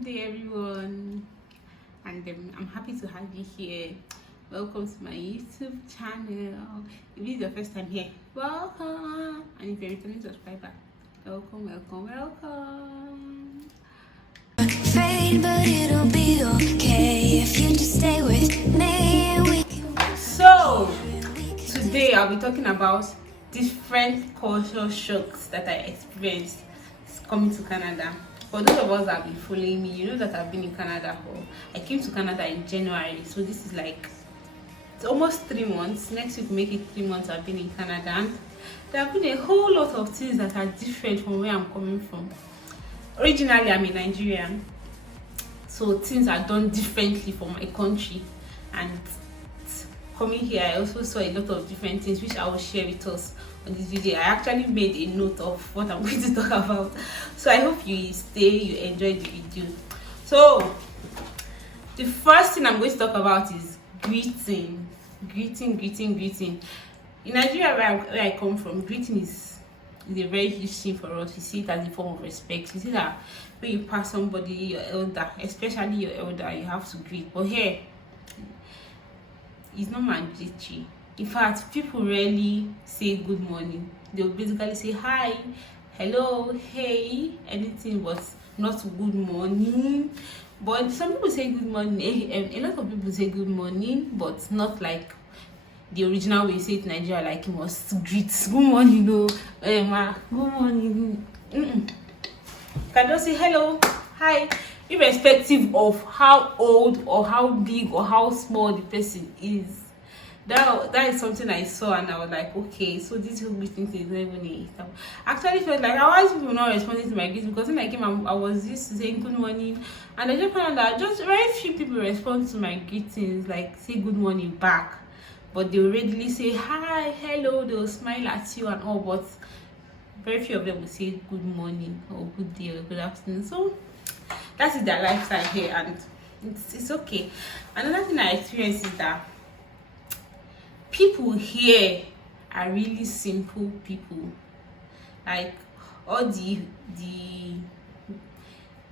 Good day, everyone, and I'm happy to have you here. Welcome to my YouTube channel. If this is your first time here, welcome, and if you're a returning subscriber, welcome. Afraid, but it'll be okay if you just stay with me. So today I'll be talking about different culture shocks that I experienced coming to Canada. For those of us that have been following me, you know that I've been in Canada I came to Canada in January, so this is like, it's almost 3 months. Next week make it 3 months I've been in Canada, and there have been a whole lot of things that are different from where I'm coming from. Originally I'm a Nigerian, so things are done differently from my country, and coming here I also saw a lot of different things which I will share with us on this video. I actually made a note of what I'm going to talk about, so I hope you enjoy the video. So the first thing I'm going to talk about is greeting. In Nigeria, where I come from, greeting is a very huge thing for us. We see it as a form of respect. You see that when you pass somebody, your elder, especially your elder, you have to greet. But here, it's not mandatory. In fact, people rarely say good morning. They'll basically say hi, hello, hey, anything, but not good morning. But some people say good morning. A lot of people say good morning, but not like the original way you say it in Nigeria, like you must greet good morning, no, ma, good morning. You can just say hello, hi, irrespective of how old or how big or how small the person is. That is something I saw, and I was like, okay, so this whole greeting thing is not even a actually felt like why people not responding to my greeting, because when I came I was used to saying good morning, and I just found that just very few people respond to my greetings, like say good morning back, but they will readily say hi, hello, they'll smile at you and all, but very few of them will say good morning or good day or good afternoon. So that is their lifestyle here, and it's okay. Another thing I experienced is that people here are really simple people. Like all the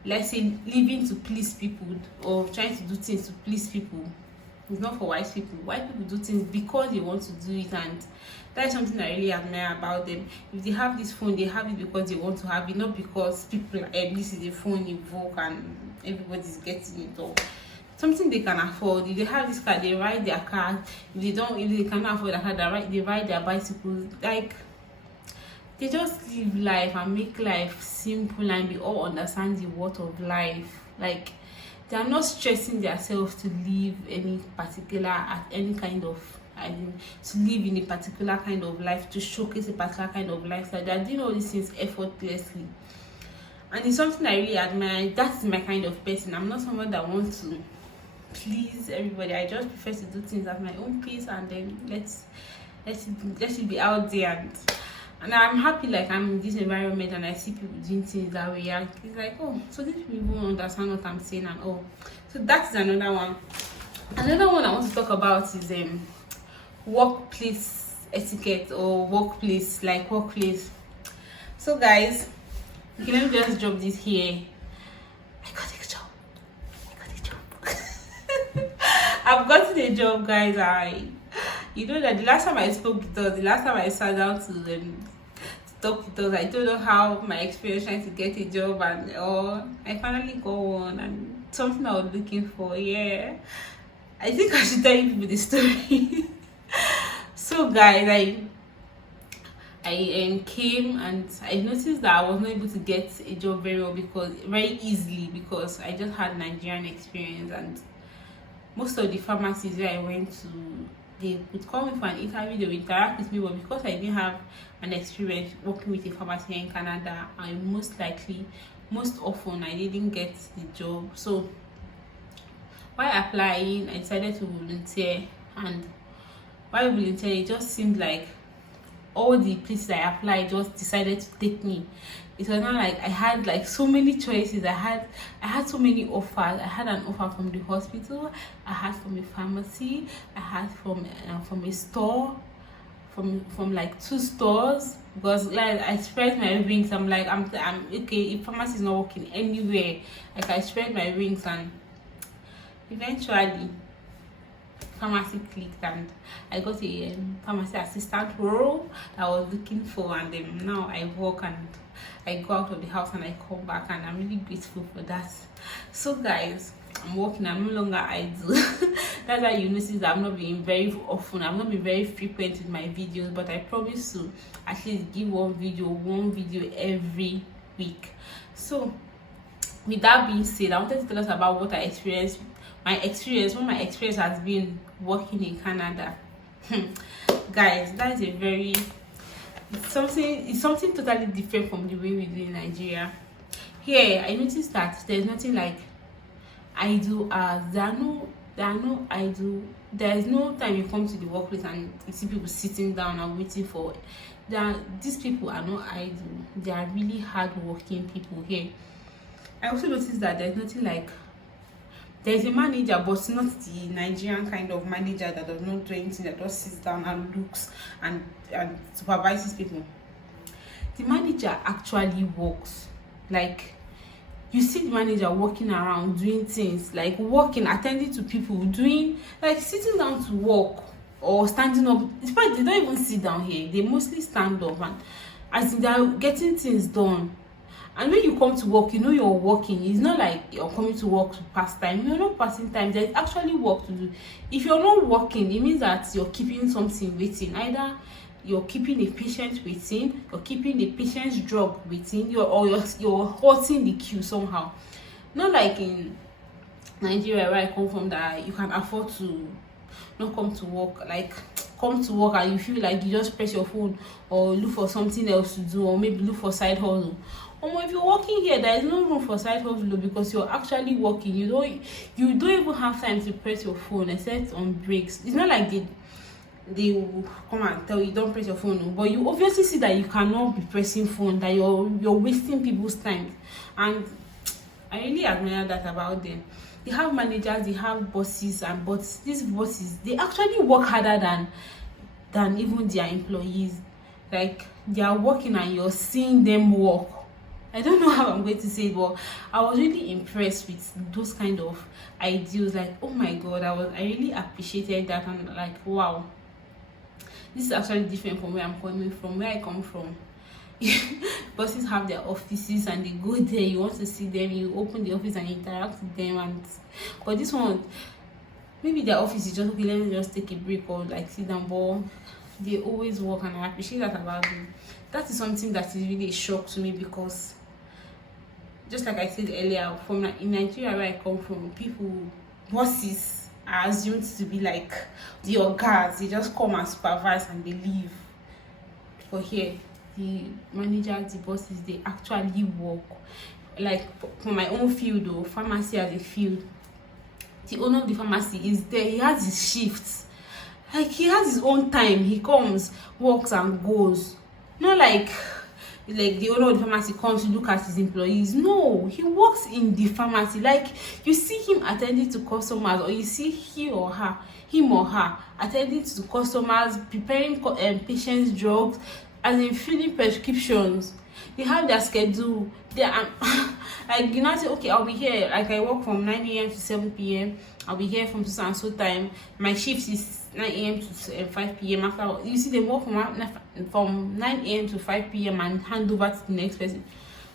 let's say living to please people or trying to do things to please people, it's not for white people. White people do things because they want to do it, and that is something I really admire about them. If they have this phone, they have it because they want to have it, not because people this is a phone evoke and everybody's getting it, or something they can afford. If they have this car, they ride their car. If they cannot afford a car, they ride their bicycles. Like, they just live life and make life simple, and we all understand the worth of life. Like, they are not stressing themselves to live any kind of to live in a particular kind of life, to showcase a particular kind of lifestyle. They are doing all these things effortlessly, and it's something I really admire. That's my kind of person. I'm not someone that wants to please everybody. I just prefer to do things at my own pace, and then let it be out there, and I'm happy. Like, I'm in this environment and I see people doing things that way, and it's like, oh, so these people won't understand what I'm saying and all. So that's another one. Another one I want to talk about is workplace etiquette, or workplace. So guys, okay, let me just drop this here. I got a job. I've gotten a job, guys. You know that the last time I spoke with us, the last time I sat down to talk with us, I told her how my experience trying to get a job, and I finally got one, and something I was looking for. Yeah, I think I should tell you people the story. So guys, I came, and I noticed that I was not able to get a job very easily because I just had Nigerian experience, and most of the pharmacies where I went to, they would call me for an interview, they would interact with me, but because I didn't have an experience working with a pharmacy here in Canada, most often I didn't get the job. So while applying, I decided to volunteer, and while volunteering, it just seemed like all the places I applied just decided to take me. It was not like I had like so many choices. I had so many offers. I had an offer from the hospital, I had from a pharmacy, I had from a store, from like 2 stores, because like I spread my wings. I'm like, I'm okay. If pharmacy is not working anywhere, like I spread my wings, and eventually pharmacy clicked, and I got a pharmacy assistant role that I was looking for, and then now I work and I go out of the house and I come back, and I'm really grateful for that. So guys, I'm working, I'm no longer idle. That's why you notice that I'm not being very often, I'm not being very frequent with my videos, but I promise to at least give one video every week. So with that being said, I wanted to tell us about what I experienced, what my experience has been working in Canada. Guys, that is a very it's something totally different from the way we do in Nigeria. Here I noticed that there's nothing like idle hours. There are no idle. There is no time you come to the workplace and you see people sitting down and waiting for. These people are not idle. They are really hardworking people here. I also noticed that there's nothing like, there's a manager, but not the Nigerian kind of manager that does not do anything, that just sits down and looks and supervises people. The manager actually works. Like, you see the manager walking around doing things, like working, attending to people, doing, like sitting down to work or standing up. In fact, they don't even sit down here. They mostly stand up, and as they are getting things done. And when you come to work, you know you're working. It's not like you're coming to work to pass time. You're not passing time. There's actually work to do. If you're not working, it means that you're keeping something waiting. Either you're keeping a patient waiting, you're keeping a patient's drug waiting, you're halting the queue somehow. Not like in Nigeria, where I come from, that you can afford to not come to work. Like, come to work and you feel like you just press your phone or look for something else to do, or maybe look for side hustle. If you're working here, there is no room for side hustle, because you're actually working. You don't even have time to press your phone except on breaks. It's not like they will come and tell you don't press your phone, but you obviously see that you cannot be pressing phone, that you're wasting people's time. And I really admire that about them. They have managers, they have bosses, but these bosses, they actually work harder than even their employees. Like, they are working and you're seeing them work. I don't know how I'm going to say it, but I was really impressed with those kind of ideals. Like, oh my god, I really appreciated that, and like, wow, this is actually different from where I'm coming from. Where I come from, bosses have their offices and they go there. You want to see them, you open the office and interact with them. But this one, maybe their office is just okay, let me just take a break or like sit down, but they always work, and I appreciate that about them. That is something that is really a shock to me, because just like I said earlier, in Nigeria, where I come from, bosses are assumed to be like the ogas. They just come and supervise and they leave. But here, the managers, the bosses, they actually work. Like, for my own field, or pharmacy as a field, the owner of the pharmacy is there. He has his shifts. Like, he has his own time. He comes, works and goes. Not like the owner of the pharmacy comes to look at his employees. No, he works in the pharmacy. Like, you see him attending to customers, or you see him or her attending to customers, preparing patients' drugs, as in filling prescriptions. They have their schedule. They are like, you know, say, okay, I'll be here. Like, I work from 9 a.m. to 7 p.m. I'll be here from so and so time. My shift is 9 a.m. to 5 p.m. After, you see, they work from 9 a.m. to 5 p.m. and hand over to the next person.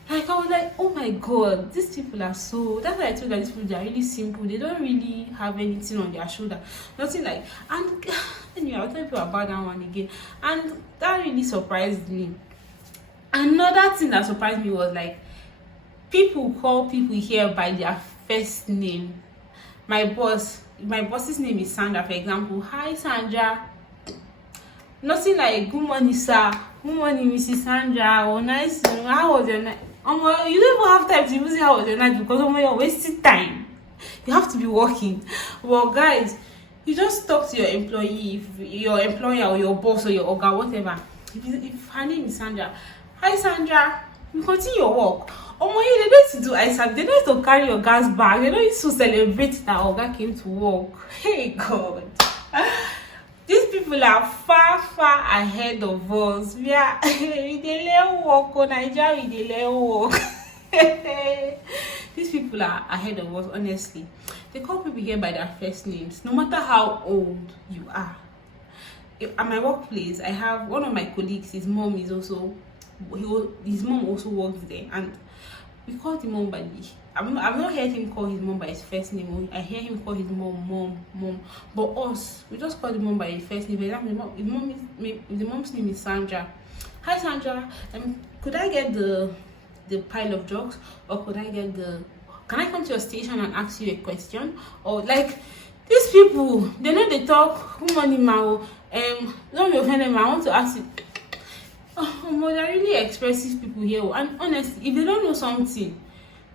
Like, I was like, oh my god, these people are so. That's why I told that these people, they are really simple. They don't really have anything on their shoulder. Nothing like. And anyway, I'll tell you about that one again. And that really surprised me. Another thing that surprised me was, like, people call people here by their first name. My boss's name is Sandra, for example. Hi, Sandra. Nothing like good morning, sir. Good morning, Mrs. Sandra. Or nice. How was your night? You don't even have time to even say how was your night, because you're wasting time. You have to be working. Well, guys, you just talk to your employee, your employer, or your boss, or your oga, whatever. If her name is Sandra, hi, Sandra. You continue your work. They don't need to do ISAP. They don't need to carry your gas bag. They don't need to celebrate that Oga came to work. Hey God. These people are far, far ahead of us. We are we dey learn work. Oh, Nigeria, we dey learn work. These people are ahead of us, honestly. They call people here by their first names, no matter how old you are. At my workplace, I have one of my colleagues. His mom is also, his mom also works there, and we call the mom by the. I've not heard him call his mom by his first name. I hear him call his mom. But us, we just call the mom by his first name. The mom's name is Sandra. Hi Sandra. Could I get the pile of drugs, or could I get the? Can I come to your station and ask you a question? Or like these people, they know they talk. Who money now? Don't be offended. I want to ask you. Oh, they're really expressive people here. And honestly, if they don't know something,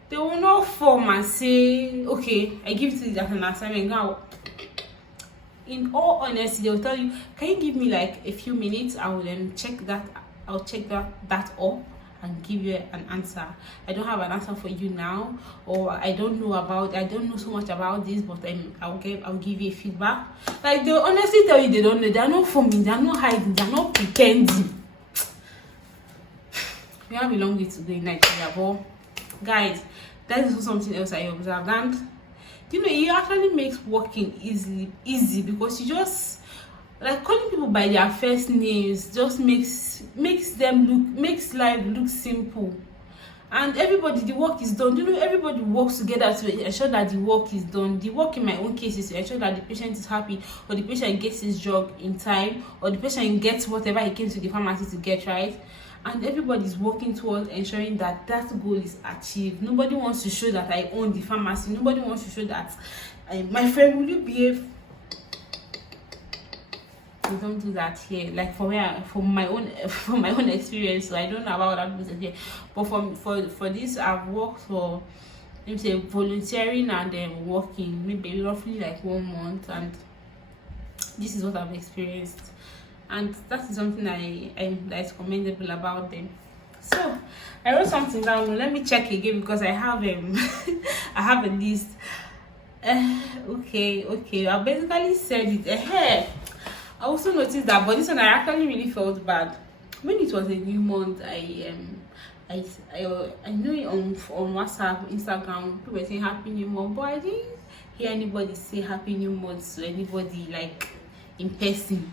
they will not form and say, okay, I give it to you as an assignment. Now, in all honesty, they will tell you, can you give me like a few minutes? I will then check that. I'll check that up and give you an answer. I don't have an answer for you now, or I don't know so much about this, but I'll give you a feedback. Like they'll honestly tell you they don't know. They're not forming. They're not hiding. They're not pretending. We have a long way to go in Nigeria, but guys, that is something else I observed. And you know, it actually makes working easy because you just like calling people by their first names just makes life look simple. And everybody, the work is done. You know, everybody works together to ensure that the work is done. The work in my own case is to ensure that the patient is happy, or the patient gets his drug in time, or the patient gets whatever he came to the pharmacy to get, right? And everybody's working towards ensuring that goal is achieved. Nobody wants to show that I own the pharmacy. Nobody wants to show that my friend, will you behave? We don't do that here. Like from my own experience, so I don't know about other people here. But for this, I've worked for, let me say, volunteering and then working maybe roughly like 1 month, and this is what I've experienced. And that is something that is commendable about them. So I wrote something down. Let me check again because I have I have a list. Okay. I basically said it. I also noticed that, but this one I actually really felt bad when it was a new month. I knew it on WhatsApp, Instagram, people were saying Happy New Month, but I didn't hear anybody say Happy New Month to anybody like in person.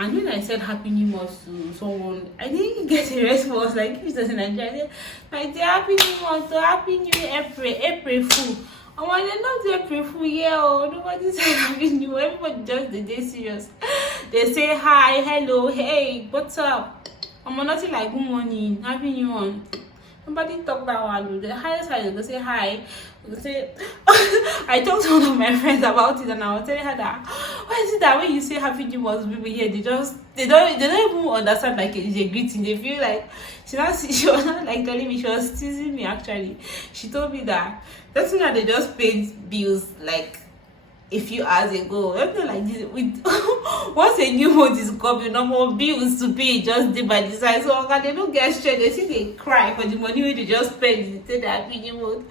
And when I said Happy New Month to someone, I didn't get a response. Like if it was in Nigeria, I said, my dear, Happy New Month, so Happy New April Fool. And when they're not April Fool, nobody said Happy New Month. Everybody just they serious. They say hi, hello, hey, what's up? I'm nothing like good morning, Happy New Month. Nobody talk that one. The highest high, they say hi. They say, I talked to one of my friends about it, and I was telling her that, why is it that when you say Happy New Month, people here, they don't even understand like it's a greeting. They feel like she was not like telling me, she was teasing me actually. She told me that that's not they just paid bills like a few hours ago. Nothing like this. With once a new month is coming, no more bills to pay just day by the side. So they don't get stressed. They see they cry for the money when they just spend. They say that Happy New Month,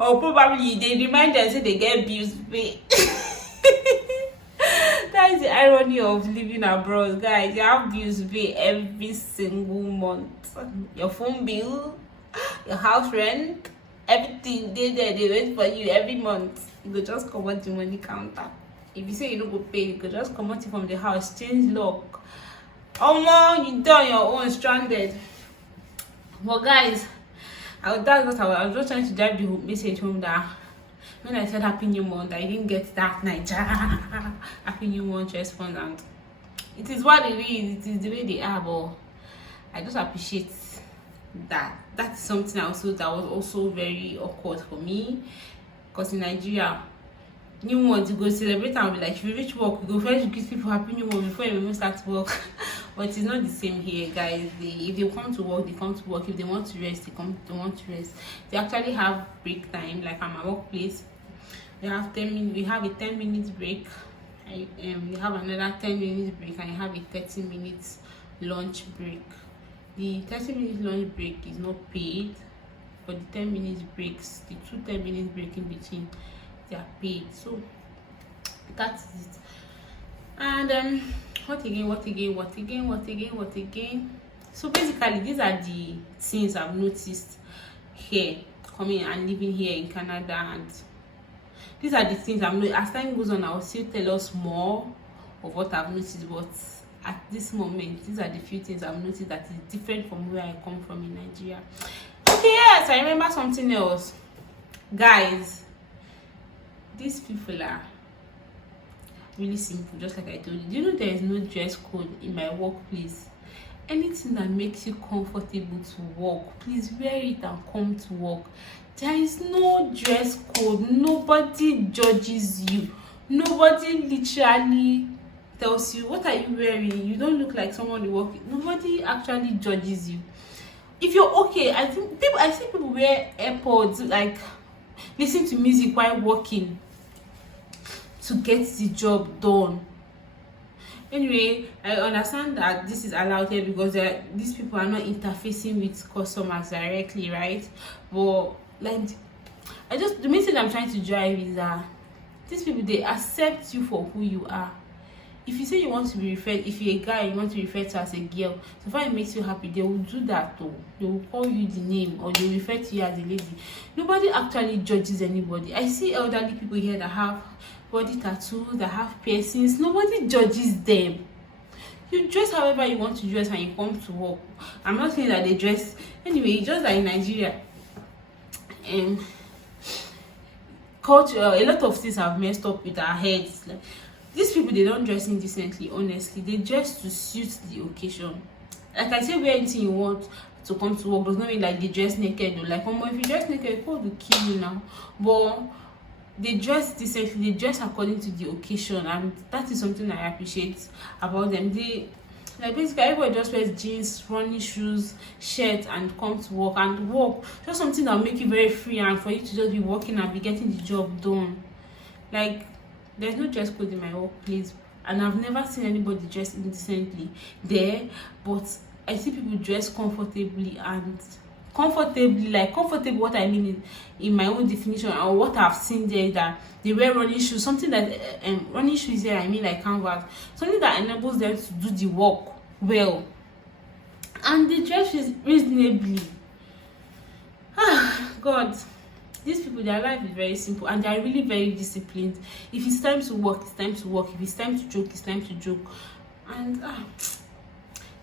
or probably they remind them say they get bills to pay. That is the irony of living abroad, guys. You have bills to pay every single month. Your phone bill, your house rent, everything they wait for you every month. You go just come out the money counter. If you say you don't go pay, you go just come out from the house, change lock. Oh no, you done your own, stranded. But guys, that's what I was just trying to drive the message home that when I said Happy New Month, I didn't get that Nigeria Happy New Month response, and it is what it is. It is the way they are, but I just appreciate that. That's something that was also very awkward for me, because in Nigeria, New Month you go celebrate and be like, if you reach work, you go first give people Happy New Month before you even start work. But it's not the same here, guys. If they come to work, they come to work. If they want to rest, they want to rest. They actually have break time, like at my workplace. We have 10 minutes. We have a 10-minute break. We have another 10-minute break, and you have a 30-minute lunch break. The 30-minute lunch break is not paid. For the 10 minutes breaks, the 2 10-minute break in between, they are paid. So that's it. And what again, what again, what again, what again, what again? So basically, these are the things I've noticed here, coming and living here in Canada, and these are the things I'm not. As time goes on, I'll still tell us more of what I've noticed, but at this moment, these are the few things I've noticed that is different from where I come from in Nigeria. Okay, yes, I remember something else, guys. These people are really simple, just like I told you. Do you know there is no dress code in my workplace? Anything that makes you comfortable to work, please wear it and come to work. There is no dress code. Nobody judges you. Nobody literally tells you, what are you wearing? You don't look like someone you work with. Nobody actually judges you. If you're okay, I see people wear AirPods, like listen to music while working to get the job done. Anyway, I understand that this is allowed here because these people are not interfacing with customers directly, right? But like, the message I'm trying to drive is that these people, they accept you for who you are. If you say you want to be referred, if you're a guy, you want to be referred to as a girl, so far it makes you happy, they will do that though. They will call you the name, or they will refer to you as a lady. Nobody actually judges anybody. I see elderly people here that have body tattoos, that have piercings. Nobody judges them. You dress however you want to dress and you come to work. I'm not saying that they dress anyway, just like in Nigeria, culture, a lot of things have messed up with our heads. Like, these people, they don't dress indecently, honestly. They dress to suit the occasion. Like I say, wear anything you want to come to work. Does not mean like they dress naked. Or like, if you dress naked, people will kill you now. But they dress decently. They dress according to the occasion, and that is something I appreciate about them. They, like, basically everybody just wears jeans, running shoes, shirt, and come to work. And work just something that will make you very free, and for you to just be working and be getting the job done. Like, there's no dress code in my workplace, and I've never seen anybody dress indecently there. But I see people dress comfortably, and comfortable, what I mean in my own definition, or what I've seen there, that they wear running shoes, something that running shoes here, I mean like canvas, something that enables them to do the work well, and they dress reasonably. God, these people, their life is very simple, and they are really very disciplined. If it's time to work, it's time to work. If it's time to joke, it's time to joke. And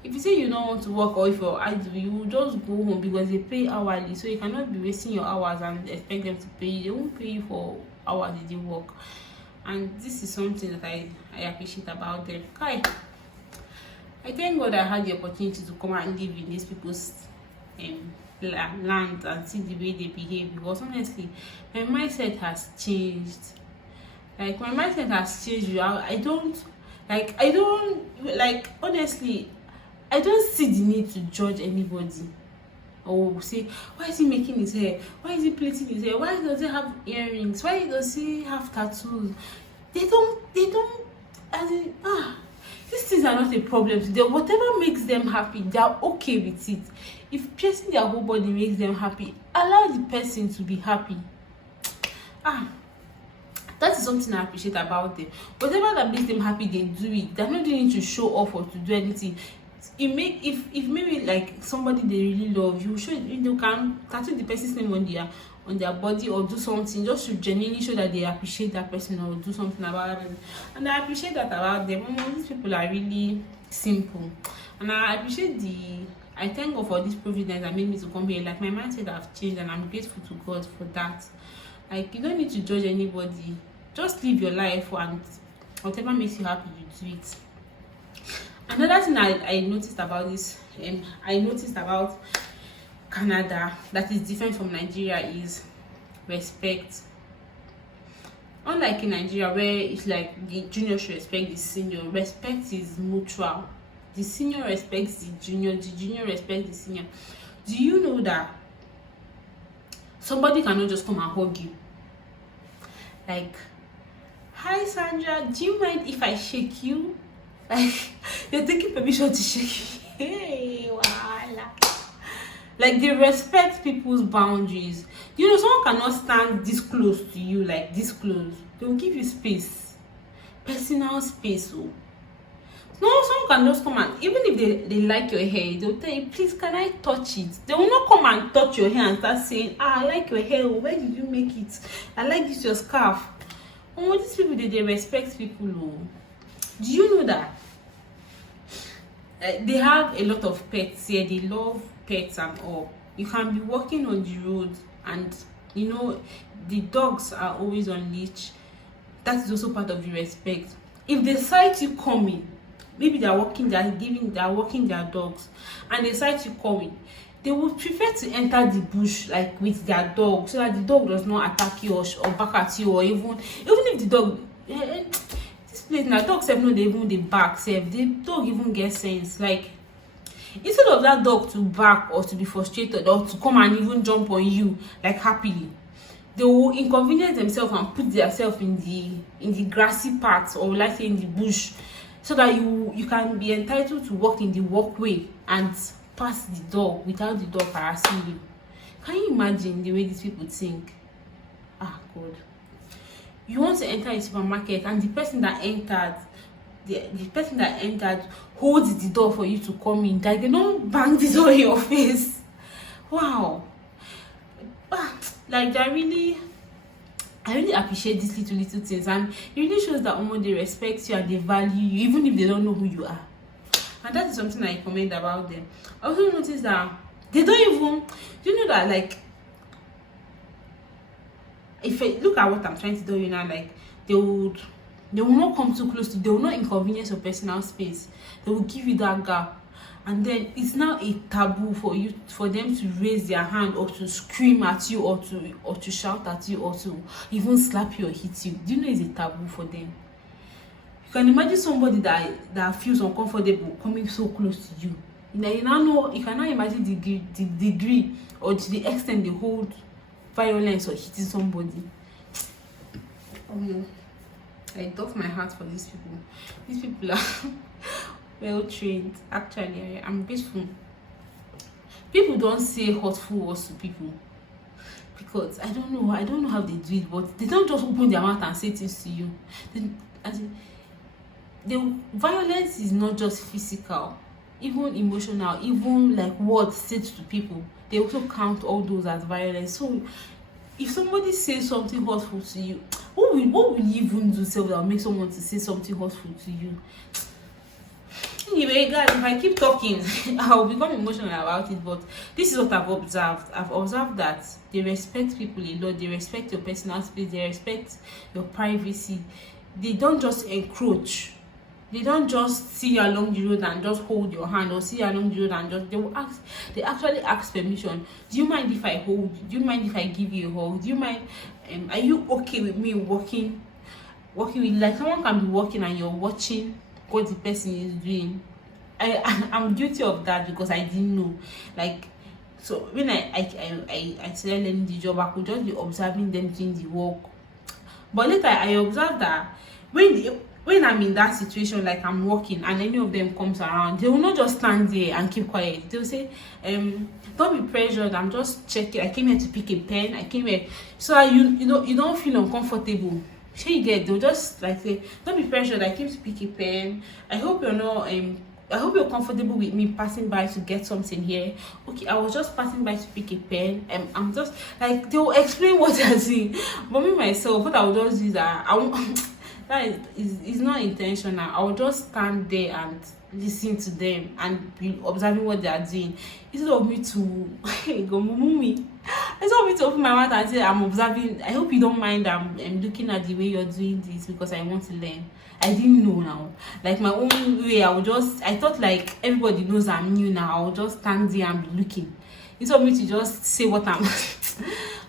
if you say you don't want to work, or if you're idle, you will just go home, because they pay hourly, so you cannot be wasting your hours and expect them to pay you. They won't pay you for hours they did work. And this is something that I appreciate about them. Kai, I thank God I had the opportunity to come and live in these people's land and see the way they behave, because honestly, my mindset has changed. Like, my mindset has changed. Honestly, I don't see the need to judge anybody, or say, why is he making his hair, why is he plaiting his hair, why does he have earrings, why does he have tattoos. They don't as in, these things are not a problem to them. Whatever makes them happy, they are okay with it. If piercing their whole body makes them happy, allow the person to be happy. That is something I appreciate about them. Whatever that makes them happy, they do it. They're not doing it to show off or to do anything. If maybe like somebody they really love, you can tattoo the person's name on their body, or do something just to genuinely show that they appreciate that person, or do something about that person. And I appreciate that about them. These people are really simple, and I appreciate I thank God for this providence that made me to come here. Like, my mindset have changed, and I'm grateful to God for that. Like, you don't need to judge anybody. Just live your life, and whatever makes you happy, you do it. Another thing I noticed about this, I noticed about Canada that is different from Nigeria, is respect. Unlike in Nigeria, where it's like the junior should respect the senior, respect is mutual. The senior respects the junior respects the senior. Do you know that somebody cannot just come and hug you? Like, hi Sandra, do you mind if I shake you? Like, you're taking permission to shake you. Hey, voila. Like, they respect people's boundaries. You know, someone cannot stand this close to you, like this close. They will give you space, personal space. No, someone can just come and even if they like your hair, they'll tell you, please can I touch it? They will not come and touch your hair and start saying, I like your hair, where did you make it? I like this your scarf. Oh, these people they respect people. Oh. Do you know that they have a lot of pets here? They love pets and all. You can be walking on the road and you know the dogs are always on leash. That is also part of the respect. If they sight you coming, maybe they're walking their dogs and they sight you coming, they would prefer to enter the bush like with their dog so that the dog does not attack you or bark at you, or even if the dog this place now dogs have no, they even the bark sef, the dog even get sense. Like instead of that dog to bark or to be frustrated or to come and even jump on you like happily, they will inconvenience themselves and put themselves in the grassy part, or let's say in the bush, so that you can be entitled to walk in the walkway and pass the dog without the dog harassing you. Can you imagine the way these people think? Ah, God. You want to enter a supermarket and the person that entered holds the door for you to come in. Like they don't bang the door in your face. Wow. Like I really appreciate these little things, and it really shows that they respect you and they value you even if they don't know who you are. And that is something I commend about them. I also notice that they don't even, do you know that, like, if I look at what I'm trying to do, you know, like they will not come too close to you, they will not inconvenience your personal space, they will give you that gap. And then it's now a taboo for them to raise their hand or to scream at you or to shout at you or to even slap you or hit you. Do you know it's a taboo for them? You can imagine somebody that feels uncomfortable coming so close to you. You can now imagine the degree or to the extent they hold violence or hitting somebody. I doff my heart for these people. These people are well trained. Actually, I'm grateful. People don't say hurtful words to people because I don't know how they do it, but they don't just open their mouth and say things to you. The violence is not just physical, even emotional, even like words said to people. They also count all those as violence. So if somebody says something hurtful to you, what will you even do that will make someone to say something hurtful to you? Anyway, guys, if I keep talking, I'll become emotional about it. But this is what I've observed. I've observed that they respect people a lot. They respect your personal space. They respect your privacy. They don't just encroach. They don't just see you along the road and just hold your hand, or see you along the road and just, they actually ask permission. Do you mind if I hold you? Do you mind if I give you a hug? Do you mind, are you okay with me walking with, like someone can be walking and you're watching what the person is doing. I'm guilty of that because I didn't know. Like, so when I started learning the job, I could just be observing them doing the work. But later I observed that when I'm in that situation, like I'm walking and any of them comes around, they will not just stand there and keep quiet. They will say, don't be pressured, I'm just checking, I came here to pick a pen, I came here so that you don't feel uncomfortable. So you get, they'll just like say, don't be pressured, I came to pick a pen, I hope you're not I hope you're comfortable with me passing by to get something here. Okay, I was just passing by to pick a pen. I'm just like, they'll explain what they're doing. But me myself, what I will just do is that that is not intentional. I will just stand there and listen to them and be observing what they are doing. Instead of me to go mummy. Instead of me to open my mouth and say I'm observing. I hope you don't mind. I'm looking at the way you're doing this because I want to learn. I didn't know now. Like my own way, I thought like everybody knows I'm new now. I'll just stand there and be looking. Instead of me to just say what I'm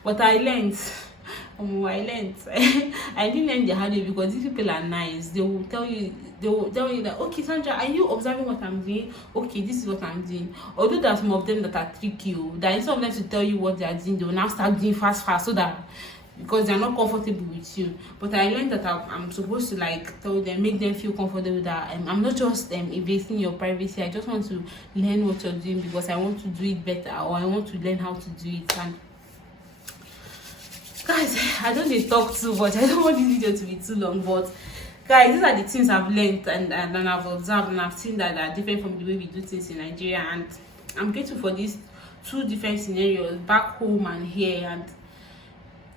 but I learned. I didn't learn the hard way because these people are nice. They will tell you that, okay, Sandra, are you observing what I'm doing? Okay, this is what I'm doing. Although there's some of them that are tricky, that instead of them to tell you what they are doing, they will now start doing fast so that, because they're not comfortable with you. But I learned that I'm supposed to like tell them, make them feel comfortable that I'm not just invading your privacy. I just want to learn what you're doing because I want to do it better, or I want to learn how to do it. And guys, I don't talk too much. I don't want this video to be too long, but guys, these are the things I've learned and I've observed, and I've seen that are different from the way we do things in Nigeria. And I'm grateful for these two different scenarios, back home and here. And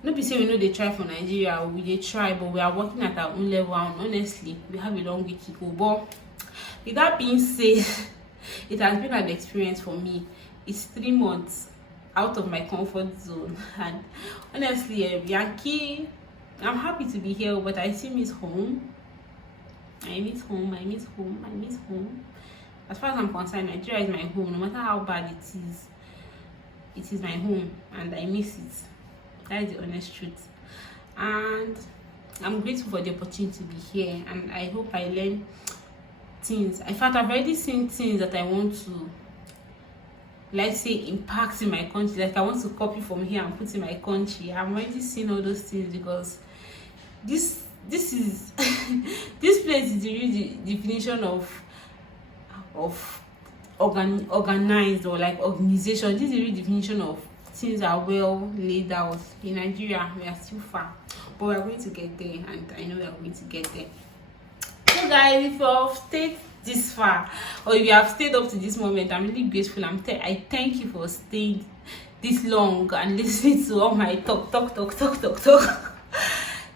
no be say we know they try for Nigeria, we they try, but we are working at our own level, and honestly we have a long way to go. But with that being said, it has been an experience for me. It's 3 months out of my comfort zone, and honestly, Yankee, I'm happy to be here, but I still miss home. I miss home. As far as I'm concerned, Nigeria is my home. No matter how bad it is my home, and I miss it. That is the honest truth. And I'm grateful for the opportunity to be here, and I hope I learn things. In fact, I've already seen things that I want to, let's say, impact in my country. Like I want to copy from here and put in my country. I'm already seeing all those things, because this is this place is the real definition of organized, or like organization. This is the real definition of things are well laid out. In Nigeria, we are still far, but we are going to get there, and I know we are going to get there. So guys, if you have stayed this far, or if you have stayed up to this moment, I'm really grateful. I thank you for staying this long and listening to all my talk.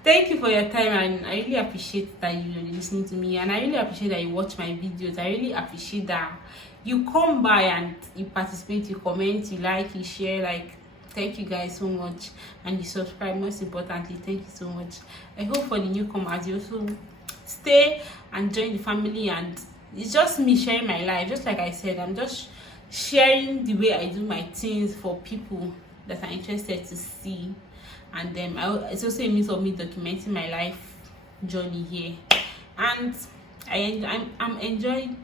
Thank you for your time, and I really appreciate that you're listening to me, and I really appreciate that you watch my videos. I really appreciate that you come by and you participate, you comment, you like, you share. Like, thank you guys so much, and you subscribe. Most importantly, thank you so much. I hope for the newcomers, you also stay and join the family. And it's just me sharing my life. Just like I said, I'm just sharing the way I do my things for people that are interested to see. And then it's also a means of me documenting my life journey here. And I'm enjoying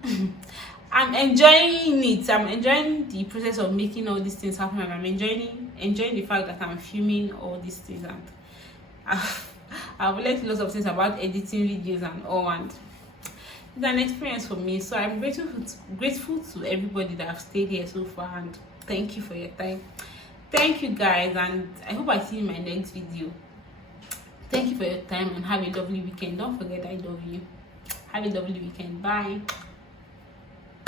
I'm enjoying it. I'm enjoying the process of making all these things happen, and I'm enjoying the fact that I'm filming all these things. And I've learned lots of things about editing videos and all, and it's an experience for me. So I'm grateful to everybody that have stayed here so far, and thank you for your time. Thank you guys, and I hope I see you in my next video. Thank you for your time, and have a lovely weekend. Don't forget I love you. Have a lovely weekend. Bye.